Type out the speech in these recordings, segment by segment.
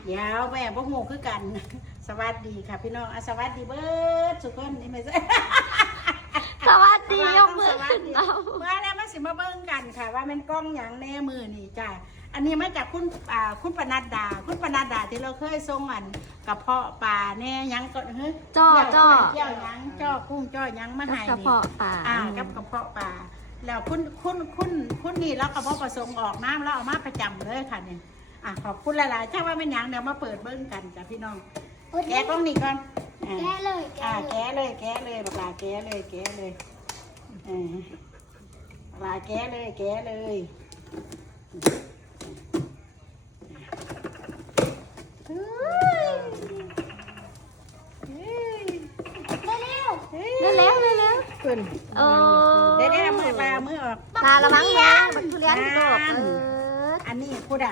เดี๋ยวแม่พวกโง่คือกัน สวัสดีค่ะพี่น้องสวัสดีเบิร์ดสุกคนนี่ไม่ใช่สวัสดียกมือขึ้นเราเมื่อนี้มาสิมาเบิ้งกันค่ะ ว่ามันกล้องอย่างแน่มือนี่จ้าอันนี้มาจากคุณปนัดดาที่เราเคยส่งอันกระเพาะปลาแน่ยังก็เฮ้ยจ้อเจ้ายังจ้อกุ้งจ้อยังมาให้กระเพาะปลากับกระเพาะปลาแล้วคุณนี่แล้วกระเพาะผสมออกน้ำแล้วเอามาประจำเลยค่ะเนี่ยขอบคุณหลายๆถ้าว่าเป็นยังเดี๋ยวมาเปิดเบิ้งกันจ้ะพี่น้องแกะกล้องนี่ก่อนแกะเลยบักลาแกะเลยบักลาแกะเลยบักลาแกะเลยเร็วขึ้นโอ้ได้มือออกตาระวังนะมันทุเรียนโดดอันนี้กูด่า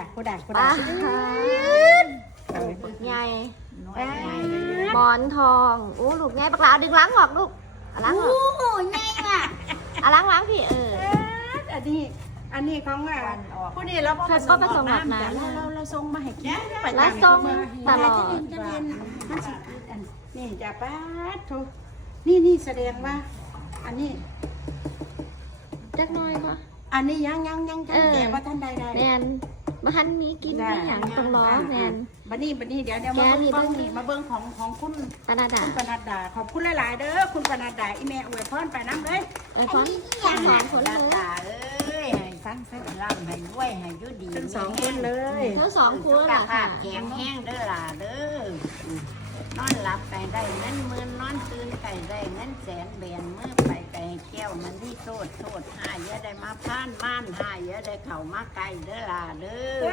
ใหญ่หมอนทองอู้ลูกไงปลาดึงล้างออกลูกล้างออกใหญ่อ่ะล้างพี่อันนี้ของผู้นี้เราผสมออกน้ำเราส่งมาให้กินแล้วส่งตลอดมันสินี่จ้ะป้าทุกนี่แสดงว่าอันนี้จักน้อยปะอันนี้ยังแก่ว่าท่านใดแมนมาทันมีกินไม่อย่างตรงล้อแมนบันนี้เดี๋ยวมาเบิ้งของคุณปนัดดาขอบคุณหลายๆเด้อคุณปนัดดาอีแม่อวยพรไปน้ำเลยพรอย่างหอมผลเลยให้ฟังสักลำให้ด้วยให้ยุดีทั้งสองคนเลยทั้งสองคนกะภาพแข็งแห้งเด้อล่ะเด้อนอนหลับไก่ได้เงินหมื่นนอนตื่นไก่ได้เงินแสนเบียนเมื่อไปไก่แก้วมันที่โทษหายเยอะได้มาพานม่านหายเยอะได้เข่ามาไก่เด้อล่ะเด้อ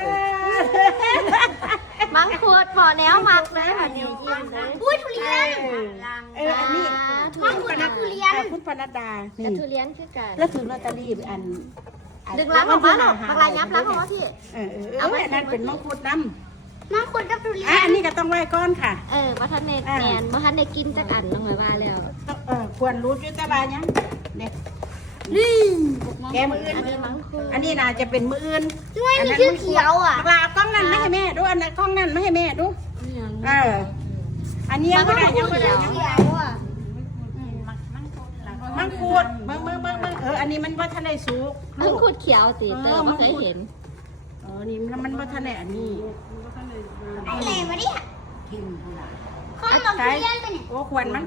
มังคุดบ่อแนวมักเลยค่ะนี่ปุ้ยทุเรียนอันนี้มังคุดทุเรียนคุณปนัดดาทุเรียนคือกันแล้วถึงลอตเตอรี่อันดึงล้างออกมาหรอกปลายับล้างออกมาพี่เอาไว้นั่นเป็นมังคุดน้ำมังคุดกับทุเรียนอันนี้ก็ต้องไหว้ก้อนค่ะมาทันในแมนมาทันในกินจักอันน้องหน่อยว่าแล้วควรรู้จุดตะบายังเนี่ยแกมืออื่นอันนี้น่าจะเป็นมืออื่นด้วยมีชื่อเขียวอ่ะปลากล้องนั้นไม่ให้แม่ดูอันนั้นกล้องนั้นไม่ให้แม่ดูอันนี้ยังไม่ได้มังคุดอันนี้มันว่าทะเลสุกมังคุดเขียวสิเตอไม่เคยเห็นนี่มันว่าทะเลอันนี้อะไรวะเนี่ยทิมผู้หลานข้าวมันทุเรียนไปเนี่ยโอ้ควรมัน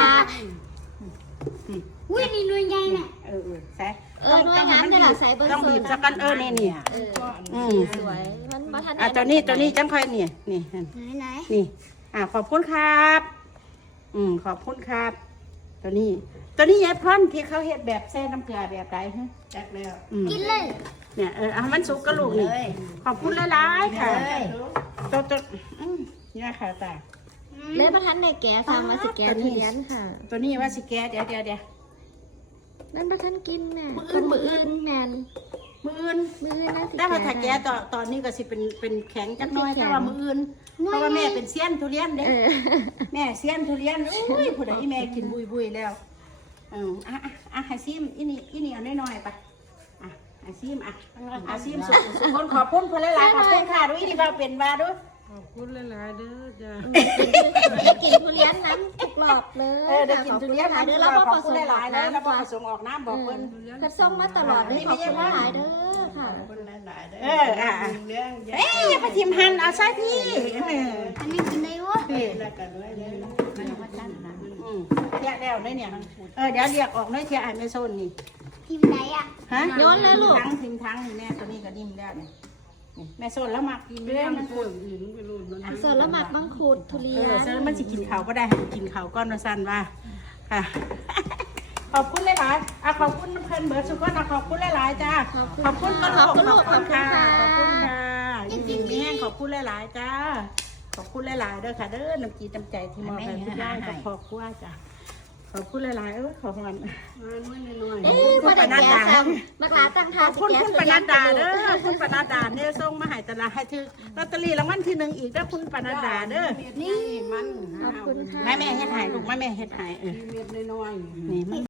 อุ้ยนี่หน่วยใหญ่เนี่ยใส่หน่วยงานแต่ละใส่เบอร์ต้องบีบสักกันนี่สวยมันมาทันตัวนี้จังค่อยนี่นี่ขอบคุณครับขอบคุณครับตัวนี้ยายพรที่เขาเห็ดแบบแซ่น้ำเกลือแบบไรฮะจักแล้วกินเลยเนี่ยมันสุกกระลูกนี่ขอบคุณหลายๆค่ะตัวนี่ค่ะตาเลยมาทันในแก่ค่ะมาสิแก่ทุเรียนค่ะตัวนี้ว่าสิแก่เดี๋ยวนั่นมาทันกินแม่มืออื่นแมนมืออื่นนะได้มาถักแก่ตอนนี้ก็สิเป็นแข็งจักน้อยแต่ว่ามืออื่นเพราะว่าแม่เป็นเซียนทุเรียนเด้แม่เซียนทุเรียนอุ้ยผู้ใดแม่กินบุยแล้วให้ซิมอีนี่เอาน้อยๆไปซิมสุคนขอบคุณคนหลายๆขอบคุณค่ะด้วยนี่ว่าเป็นว่าด้วยขอบคุณหลายๆเด้อจ้าได้กินทุเรียนน้ำกรอบเลยได้กินทุเรียนเด้อแล้วก็ผสมหลายๆเลยแล้วก็ผสมออกน้ำบอกเพิ่นกระส่งมาตลอดเลยขอบคุณหลายเด้อค่ะขอบคุณหลายๆเด้ออย่าไปทิมหันเอาใช่พี่อันนี้กินได้วะแล้วก็ด้วยเด้อมันมาตั้งนะเทียแล้วเนี่ยเดี๋ยวเรียกออกเลยเทียไอ้ไม่โซนนี่ทิมไหนอ่ะโยนเลยลูกทิมทั้งนี่แน่ตัวนี้ก็นิ่มแล้วเนี่ยแม่โซนแล้วหมักกินเรื่องมันขุดโซนแล้วหมักมังคุดทุเรียนโซนมันสิกินเขาก็ได้ให้กินเขาก้อนมาสั้นว่าค่ะขอบคุณหลายๆขอบคุณเพื่อนเบิร์ดสุกอนขอบคุณหลายๆจ้าขอบคุณก็ขอบคุณค่ะจริงๆมีแห้งขอบคุณหลายๆจ้าขอบคุณหลายๆเด้อค่ะเด้อน้ำจีน้ำใจที่มอบให้คุณย่ากับพ่อครัวจ้าขอบคุณหลายๆขอบคุณคุณปนัดดามาลาตั้งทาขอบคุณคุณปนัดดาเด้อคุณปนัดดาเนี่ยส่งมาให้ตลาดให้ถือลอตเตอรี่รางวัลที่1อีกแล้วคุณปนัดดาเด้อนี่ขอบคุณค่ะแม่เฮ็ดหายลูกแม่เฮ็ดหายเม็ดน้อยนี่